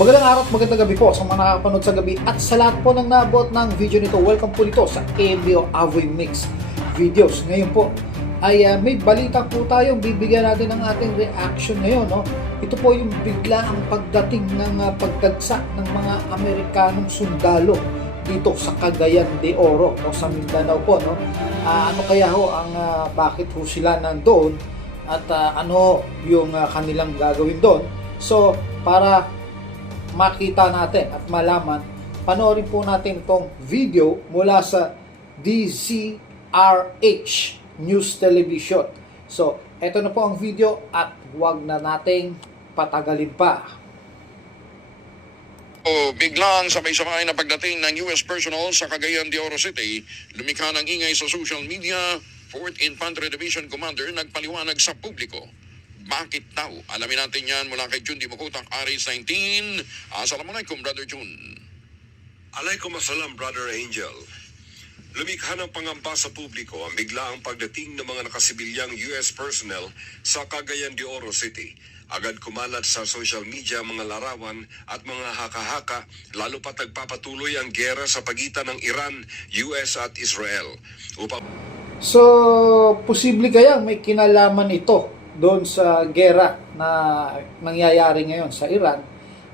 Magandang araw at magandang gabi po sa mga nakakapanood sa gabi at sa lahat po ng naabot ng video nito. Welcome po dito sa AMBO Avoy Mix Videos. Ngayon po ay may balita po tayong bibigyan natin ng ating reaction ngayon. No? Ito po yung bigla ang pagdating ng pagdagsa ng mga Amerikanong sundalo dito sa Cagayan de Oro, no? Sa Mindanao po. No? Ano kaya ho ang bakit ho sila nandoon at ano yung kanilang gagawin doon? So, para makita natin at malaman, panoorin po natin itong video mula sa DZRH News Television. So, eto na po ang video at huwag na nating patagalin pa. Biglang sabay-sabay na pagdating ng US personnel sa Cagayan de Oro City, lumikha ng ingay sa social media. 4th Infantry Division Commander nagpaliwanag sa publiko. Bakit daw? Alamin natin yan mula kay Jun Dimakutak, Aris 19. Assalamualaikum, Brother Jun. Alaikum assalam, Brother Angel. Lumikha ng pangamba sa publiko ang biglaang pagdating ng mga nakasibilyang US personnel sa Cagayan de Oro City. Agad kumalat sa social media mga larawan at mga haka-haka, lalo pa nagpapatuloy ang giyera sa pagitan ng Iran, US at Israel. So, posible kaya may kinalaman ito doon sa gera na nangyayari ngayon sa Iran?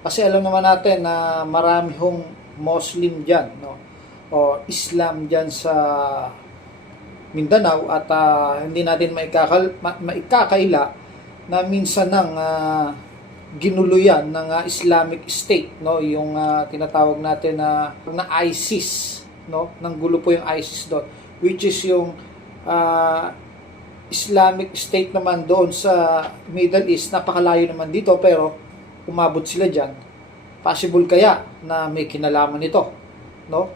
Kasi alam naman natin na marami hong Muslim dyan, no? O Islam dyan sa Mindanao at hindi natin maikakaila na minsan nang ginuluyan ng Islamic State, no? Yung tinatawag natin na ISIS, no? Nang gulo po yung ISIS doon, which is yung Islamic State naman doon sa Middle East. Napakalayo naman dito pero umabot sila dyan. Possible kaya na may kinalaman ito, no?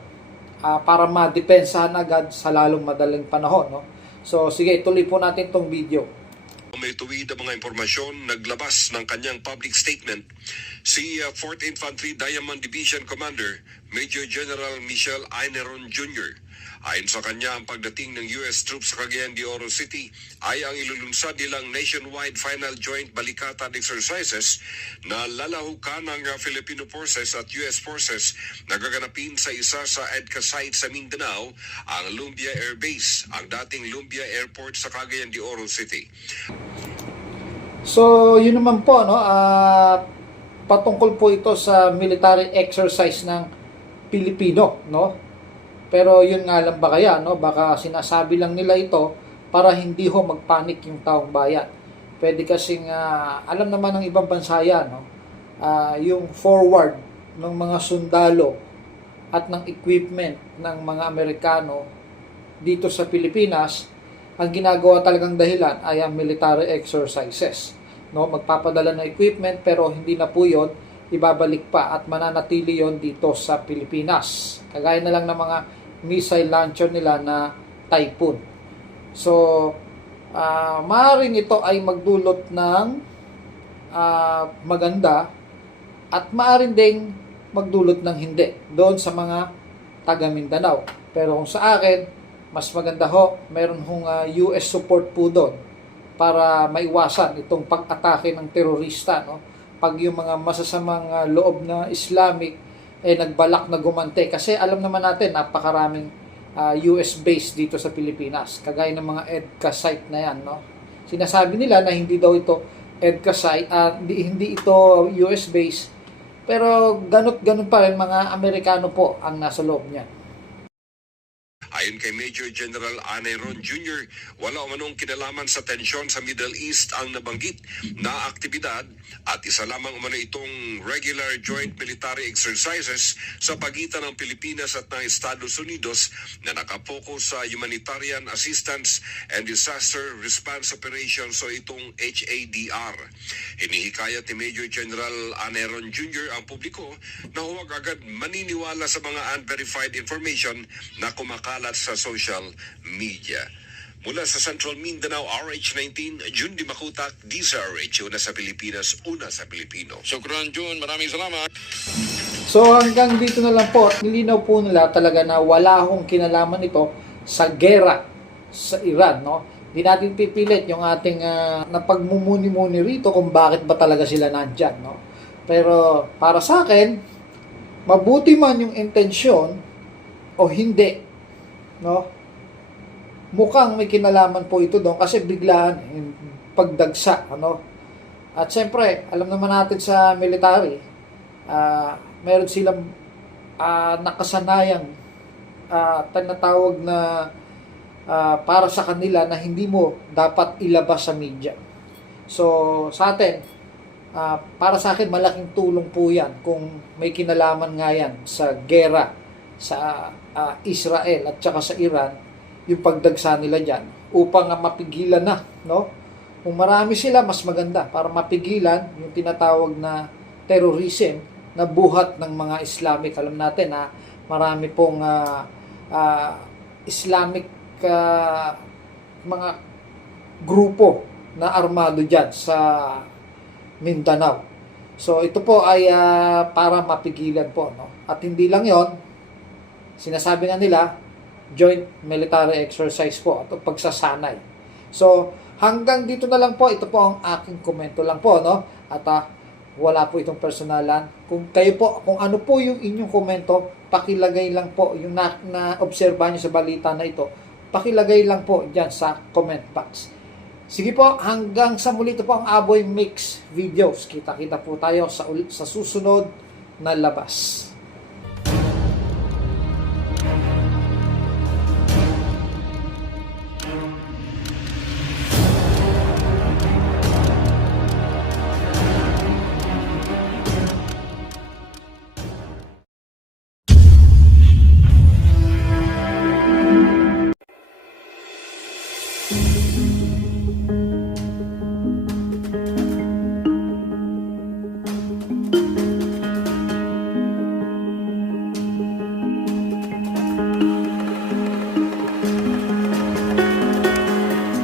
Para madepensahan agad sa lalong madaling panahon, no? So sige, ituloy po natin tong video. May tuwid ang mga impormasyon, naglabas ng kanyang public statement si 4th Infantry Diamond Division Commander Major General Michel Aineron Jr. Ayon sa kanya, ang pagdating ng US troops sa Cagayan de Oro City ay ang ilulunsad nilang nationwide final joint balikatan exercises na lalahukan ng Filipino forces at US forces na gaganapin sa isa sa EDCA site sa Mindanao, ang Lumbia Air Base, ang dating Lumbia Airport sa Cagayan de Oro City. So, yun naman po, no? Patungkol po ito sa military exercise ng Pilipino, no? Pero yun nga lang ba kaya, no? Baka sinasabi lang nila ito para hindi ho magpanik yung taong bayan. Pwede kasing alam naman ng ibang bansa yan, no? Yung forward ng mga sundalo at ng equipment ng mga Amerikano dito sa Pilipinas, ang ginagawa talagang dahilan ay ang military exercises, no? Magpapadala ng equipment pero hindi na po yun ibabalik pa at mananatili yon dito sa Pilipinas. Kagaya na lang ng mga missile launcher nila na Typhoon. So, maaaring ito ay magdulot ng maganda at maaaring ding magdulot ng hindi doon sa mga taga Mindanao. Pero kung sa akin, mas maganda ho, meron hong US support po doon para maiwasan itong pag-atake ng terorista, no? Pag yung mga masasamang loob na Islamic nagbalak na gumante. Kasi alam naman natin, napakaraming US base dito sa Pilipinas. Kagaya ng mga EDCA site na yan, no? Sinasabi nila na hindi daw ito EDCA site, hindi ito US base. Pero ganun pa rin, mga Amerikano po ang nasa loob niyan. Ayon kay Major General Aineron Jr., wala umanong kinalaman sa tensyon sa Middle East ang nabanggit na aktibidad at isa lamang umano itong regular joint military exercises sa pagitan ng Pilipinas at ng Estados Unidos na nakapokus sa humanitarian assistance and disaster response operations o itong HADR. Hinihikayat ni Major General Aineron Jr. ang publiko na huwag agad maniniwala sa mga unverified information na kumakalat sa social media. Mula sa Central Mindanao, RH19, Jun Dimakutak, DZRH, una sa Pilipinas, una sa Pilipino. Shukran, Jun. Maraming salamat. So hanggang dito na lang po, nilinaw po nila talaga na wala hong kinalaman ito sa gera sa Iran, no? Hindi natin pipilit yung ating napagmumuni-muni rito kung bakit ba talaga sila nandyan, no? Pero para sa akin, mabuti man yung intensyon o hindi, no? Mukhang may kinalaman po ito doon kasi biglaan pagdagsa, ano? At siyempre, alam naman natin sa military, meron silang nakasanayang tinatawag na para sa kanila na hindi mo dapat ilabas sa media. So, sa atin, para sa akin, malaking tulong po yan kung may kinalaman nga yan sa gera sa Israel at saka sa Iran, yung pagdagsa nila dyan upang mapigilan na, no? Kung marami sila, mas maganda para mapigilan yung tinatawag na terrorism na buhat ng mga Islamic. Alam natin na marami pong Islamic mga grupo na armado dyan sa Mindanao. So ito po ay para mapigilan po, no? At hindi lang 'yon. Sinasabi nga nila joint military exercise po at pagsasanay. So hanggang dito na lang po, ito po ang aking komento lang po, no? At wala po itong personalan. Kung kayo po, kung ano po yung inyong komento, pakilagay lang po yung na-obserbahan nyo sa balita na ito. Pakilagay lang po dyan sa comment box. Sige po, hanggang sa muli, ito po ang Aboy Mix Videos. Kita-kita po tayo sa susunod na labas.